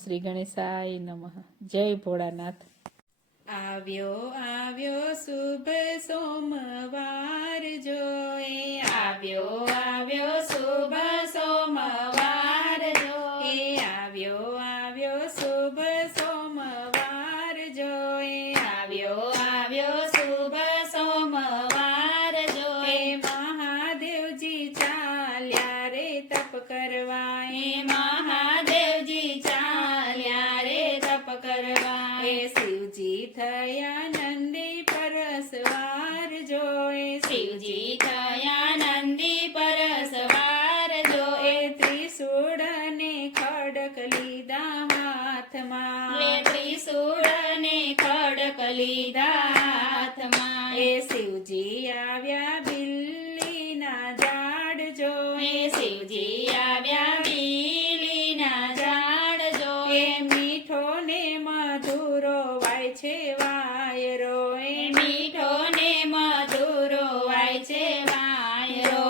શ્રી ગણેશાય નમઃ. જય ભોળાનાથ. આવ્યો આવ્યો શુભ સોમવાર જોએ, આવ્યો આવ્યો શુભ સોમવાર જોએ, આવ્યો આવ્યો શુભ સોમવાર જોએ, આવ્યો આવ્યો શુભ સોમવાર જોએ. મહાદેવજી ચાલ્યા રે તપ કરવા, મહાદેવજી ચાલ્યા રે તપ કરવા. શિવજી થયા નંદી પરસવાર જોએ, શિવજી થયા નંદી પરસવાર જોએ. ત્રિશૂળ ને ખડક લીધા હાથમાં, ત્રિશૂળ ને ખડક લીધા હાથમાં. શિવજી આવ્યા બિલ્લીના ઝાડ જોએ, શિવજી આવ્યા બિલ્લીના ઝાડ જોએ. મીઠો ને મધુરો વાય છે વાયરો, મીઠો ને મધુરો વાય છે વાયરો.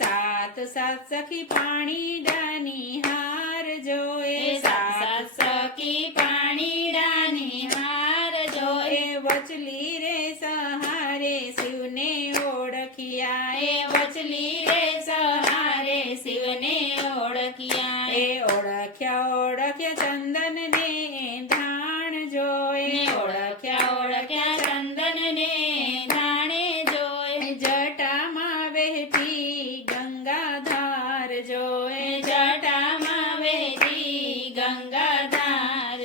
સાત સાત સખી પાણી ડાની હાર જોએ, સાત સખી પાણી ડાની હાર જોએ. વચલી રે સહારે શિવને ઓળખ્યા, વચલી રે સહારે શિવને ઓળખ્યા. ઓળખ્યા ઓળખ્યા ચંદન ને ધાણ જોએ, ઓળખ્યા ઓળખ્યા ચંદન ને ધાણે જોએ. જટામાં વહેતી ગંગાધાર જોએ, જટામાં વહેતી ગંગાધાર.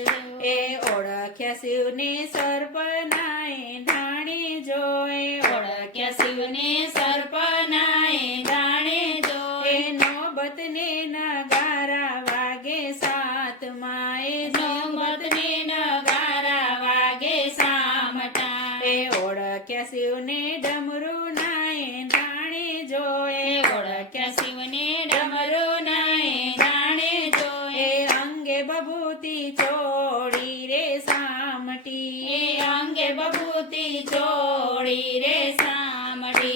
ઓળખ્યા શિવને સર્પનાય ધાણે જોએ, ઓળખ્યા શિવને સર્પનાય ધાણે જોએ. નોબત ને નગારા વાગે સાતમાં, નોબત ને નગારા વાગે સામટા. ઓળખ્યા શિવને ડમરું નાય ધાણે જોએ, ઓળખ્યા શિવને ડમરું નાય ધાણે જોએ. અંગે બભૂતિ ચોળી રે સામટી, અંગે બભૂતિ ચોળી રે સામટી.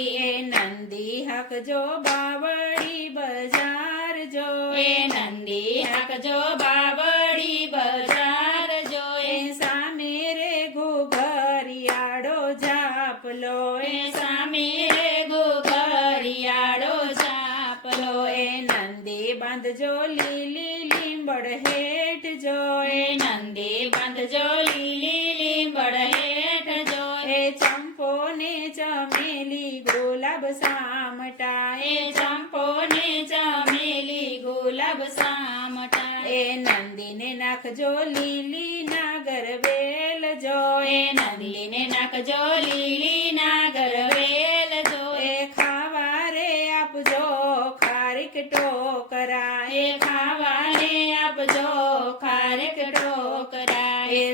નંદી હાકજો બાવળી બજાર જોએ, નંદી હાકજો બાવળી બજાર જોએ. સામે રે ઘુઘરિયાળો ઝાપલો, સામે રે ઘુઘરિયાળો ઝાપલો. નંદી બાંધજો લીલી લીંબડ હેઠ જોએ, નંદી બાંધજો લીલી લીંબડ હેઠ જોએ. ચંપો ને ચમેલી ગુલાબ સામટા, ચંપો ને ચમેલી ગુલાબ સામટા. નંદીને નાખજો લીલી નાગર વેલ જોએ, નંદીને નાખજો લીલી નાગર વેલ જોએ. ખાવા રે આપજો ખારીક ટોકરા, ખાવા રે આપજો ખારીક ટોકરા.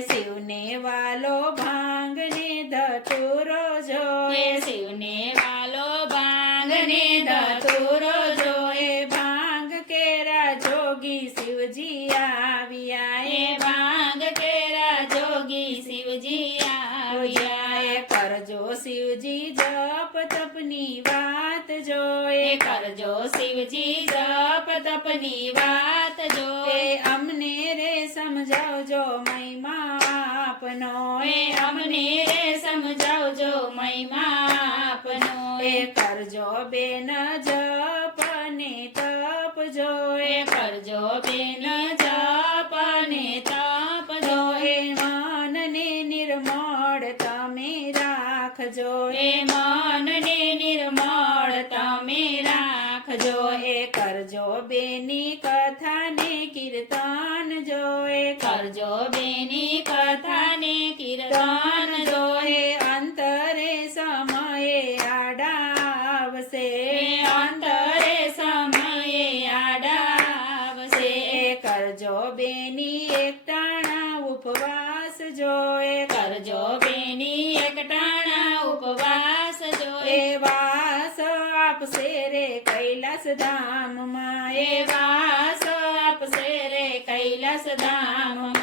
શિવને વાલો ભાંગ ને ધતુરો જોએ, શિવને વાલો ભાંગ ને ધતુરો જોએ. ભાંગ કેરા જોગી શિવજી આવ્યા, ભાંગ કેરા જોગી શિવજી આવ્યા. કરજો શિવજી જપ તપની વાત જોએ, કરજો શિવજી જપ તપની વાત જોએ. અમને રે સમજાવજો મહિમા આપનો, અમને રે સમજાવજો મહિમા આપનો. કરજો બેન જપ ને તપ જોએ, કરજો બેન જપ ને તપ જોએ. મન ને નિર્મળ તમે રાખજો, મન ને નિર્મળ તમે રાખજો. કરજો બેની કથા ને કીર્તન જોએ, કરજો બેની કથા ને કીર્તન જોએ. અંતરે સમયે આડાવશે, અંતરે સમયે આડાવશે. કરજો બેની એકટાણા ઉપવાસ જોએ, કરજો બેની એકટાણા ઉપવાસ જોએ. વાસ આપશે રે કૈલાસ ધામમાં, વાસ આપશે રે કૈલાસ ધામમાં.